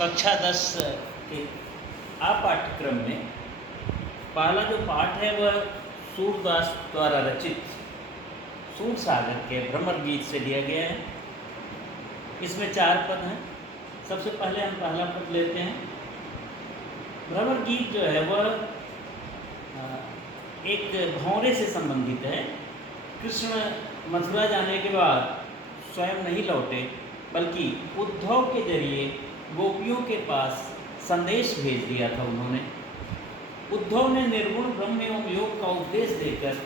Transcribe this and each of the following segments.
कक्षा 10 के पाठ्यक्रम में पहला जो पाठ है वह सूरदास द्वारा रचित सूरसागर के भ्रमर गीत से लिया गया है। इसमें 4 पद हैं। सबसे पहले हम पहला पद लेते हैं। भ्रमर गीत जो है वह एक भौरे से संबंधित है। कृष्ण मथुरा जाने के बाद स्वयं नहीं लौटे, बल्कि उद्धव के जरिए गोपियों के पास संदेश भेज दिया था उन्होंने। उद्धव ने निर्गुण ब्रह्म एवं योग का उपदेश देकर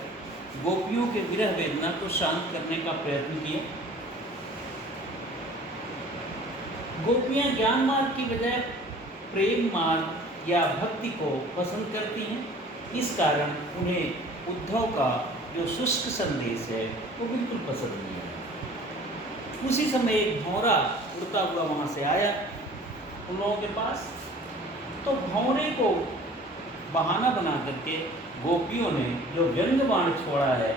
गोपियों के विरह वेदना को शांत करने का प्रयत्न किया। गोपियां ज्ञान मार्ग की बजाय प्रेम मार्ग या भक्ति को पसंद करती हैं। इस कारण उन्हें उद्धव का जो शुष्क संदेश है वो बिल्कुल पसंद नहीं आया। उसी समय एक भौरा उड़ता हुआ वहाँ से आया उन लोगों के पास। तो भौरे को बहाना बना करके गोपियों ने जो व्यंग बाण छोड़ा है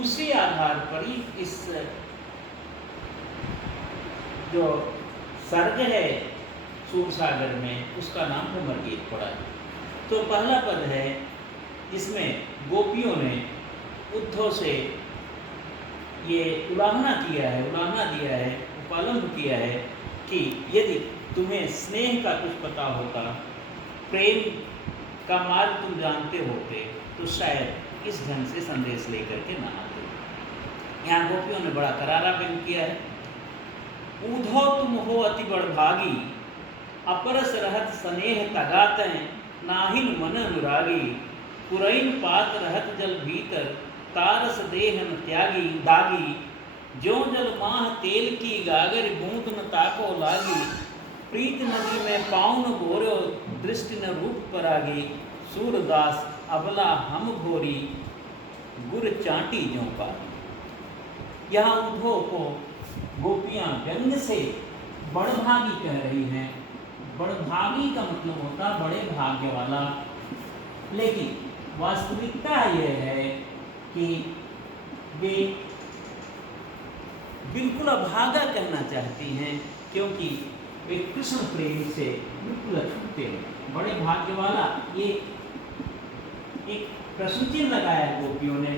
उसी आधार पर ही इस जो सर्ग है सूरसागर में उसका नाम भ्रमर गीत पड़ा है। तो पहला पद है, इसमें गोपियों ने उद्धव से ये उल्लांघना किया है, उल्लांघना दिया है, उपालंब किया है कि यदि तुम्हें स्नेह का कुछ पता होता, प्रेम का मार्ग तुम जानते होते, तो शायद इस ढंग से संदेश लेकर के न आते। यहाँ गोपियों ने बड़ा करारा व्यंग किया है। उद्धव तुम हो अति बड़भागी, अपरस रहत स्नेह तगातें, नाहिन मन अनुरागी, पुरैन पात रहत जल भीतर, तारस देहन त्यागी दागी, ज्यों जल माह तेल की गागर, बूंद न ताको लागी, प्रीत नदी में पाँव न बोरो, दृष्टि न रूप परागी, सूरदास अबला हम घोरी, गुर चाटी ज्यों पागी। यहाँ उद्धव को गोपियाँ व्यंग से बड़भागी कह रही हैं। बड़भागी का मतलब होता बड़े भाग्य वाला, लेकिन वास्तविकता यह है कि वे बिल्कुल अभागा कहना चाहती हैं, क्योंकि वे कृष्ण प्रेम से बिल्कुल अछूते हैं। बड़े भाग्य वाला, ये एक प्रश्न चिन्ह लगाया है गोपियों ने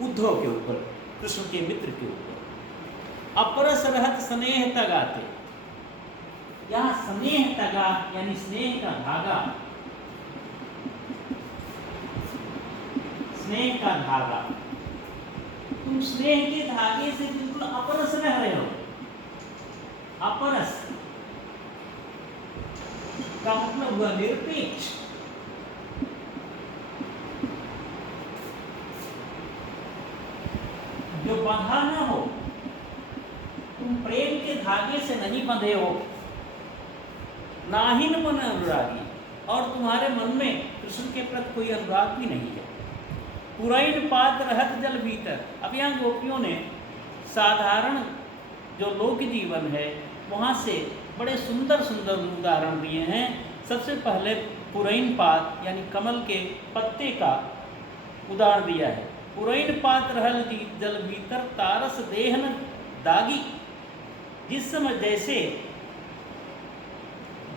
उद्धव के ऊपर, कृष्ण के मित्र के ऊपर। अपरस रहत स्नेह तगाते, यहाँ स्नेह तगा यानी स्नेह का धागा, स्नेह का धागा, तुम स्नेह के धागे से बिल्कुल अपरस रह रहे हो। अपरस का मतलब हुआ निरपेक्ष। जो बंधा न हो, तुम प्रेम के धागे से नहीं बंधे हो। नाहिन मन अनुरागी, और तुम्हारे मन में कृष्ण के प्रति कोई अनुराग भी नहीं है। पुरैन पात रहत जल भीतर, अब यहाँ गोपियों ने साधारण जो लोक जीवन है वहाँ से बड़े सुंदर सुंदर उदाहरण दिए हैं। सबसे पहले पुरैन पात यानी कमल के पत्ते का उदाहरण दिया है। पुरैन पात रहल जल भीतर, तारस देहन दागी। जिस समय जैसे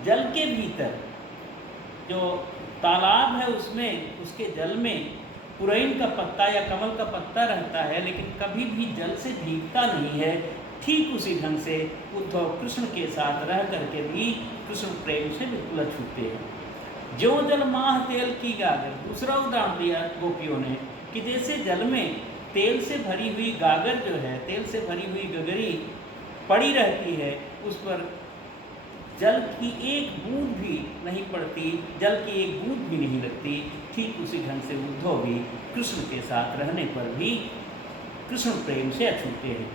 जल के भीतर जो तालाब है उसमें, उसके जल में पुरैन का पत्ता या कमल का पत्ता रहता है, लेकिन कभी भी जल से भीगता नहीं है, ठीक उसी ढंग से उद्धव कृष्ण के साथ रह करके भी कृष्ण प्रेम से बिल्कुल अछूते हैं। ज्यों जल माह तेल की गागर, दूसरा उदाहरण दिया गोपियों ने कि जैसे जल में तेल से भरी हुई गागर जो है, तेल से भरी हुई गगरी पड़ी रहती है, उस पर जल की एक बूंद भी नहीं पड़ती, जल की एक बूंद भी नहीं लगती, ठीक उसी ढंग से उद्धव भी कृष्ण के साथ रहने पर भी कृष्ण प्रेम से अछूते हैं।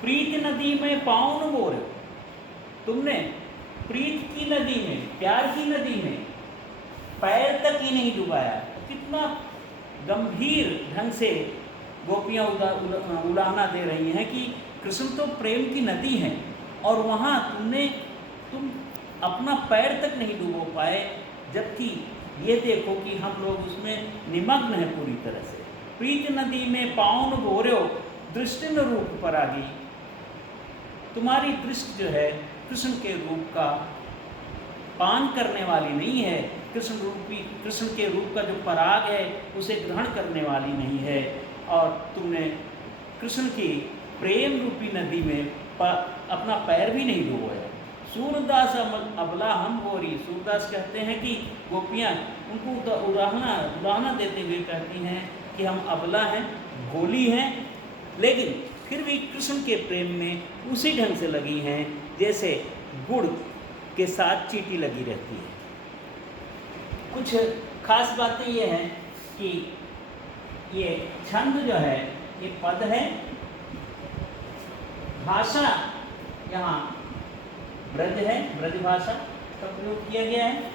प्रीत नदी में पाँव न बोरे, तुमने प्रीत की नदी में, प्यार की नदी में पैर तक ही नहीं डुबाया। कितना गंभीर ढंग से गोपियाँ उलाहना दे रही हैं कि कृष्ण तो प्रेम की नदी है और वहाँ तुम अपना पैर तक नहीं डुबो पाए, जबकि ये देखो कि हम लोग उसमें निमग्न हैं पूरी तरह से। प्रीत नदी में पाँव न बोरे, दृष्टि न रूप परागी, तुम्हारी दृष्टि जो है कृष्ण के रूप का पान करने वाली नहीं है, कृष्ण के रूप का जो पराग है उसे ग्रहण करने वाली नहीं है, और तुमने कृष्ण की प्रेम रूपी नदी में अपना पैर भी नहीं डुबोया। सूरदास अबला हम गोरी, सूरदास कहते हैं कि गोपियाँ उनको उदाहरणा देते हुए कहती हैं कि हम अबला हैं, भोली हैं, लेकिन फिर भी कृष्ण के प्रेम में उसी ढंग से लगी हैं जैसे गुड़ के साथ चींटी लगी रहती है। कुछ खास बातें ये हैं कि ये छंद जो है ये पद है, भाषा यहाँ ब्रज है, ब्रज भाषा का प्रयोग किया गया है,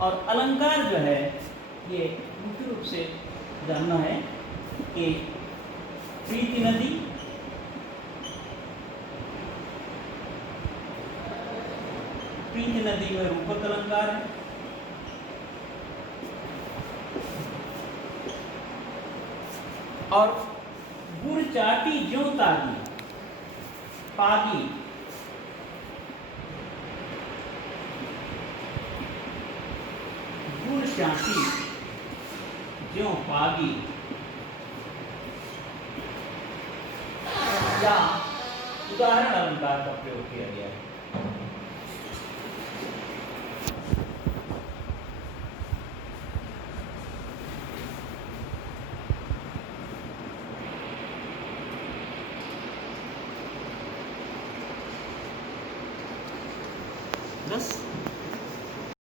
और अलंकार जो है ये मुख्य रूप से जानना है कि प्रीति नदी, प्रीति नदी में रूपक अलंकार है, और गुड़ चाटी ज्यों तागी, पागी, गुड़ चाटी ज्यों पागी, या उदाहरण अलंकार का प्रयोग किया गया है।